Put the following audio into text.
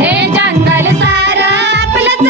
हे जंगल सार आपलंच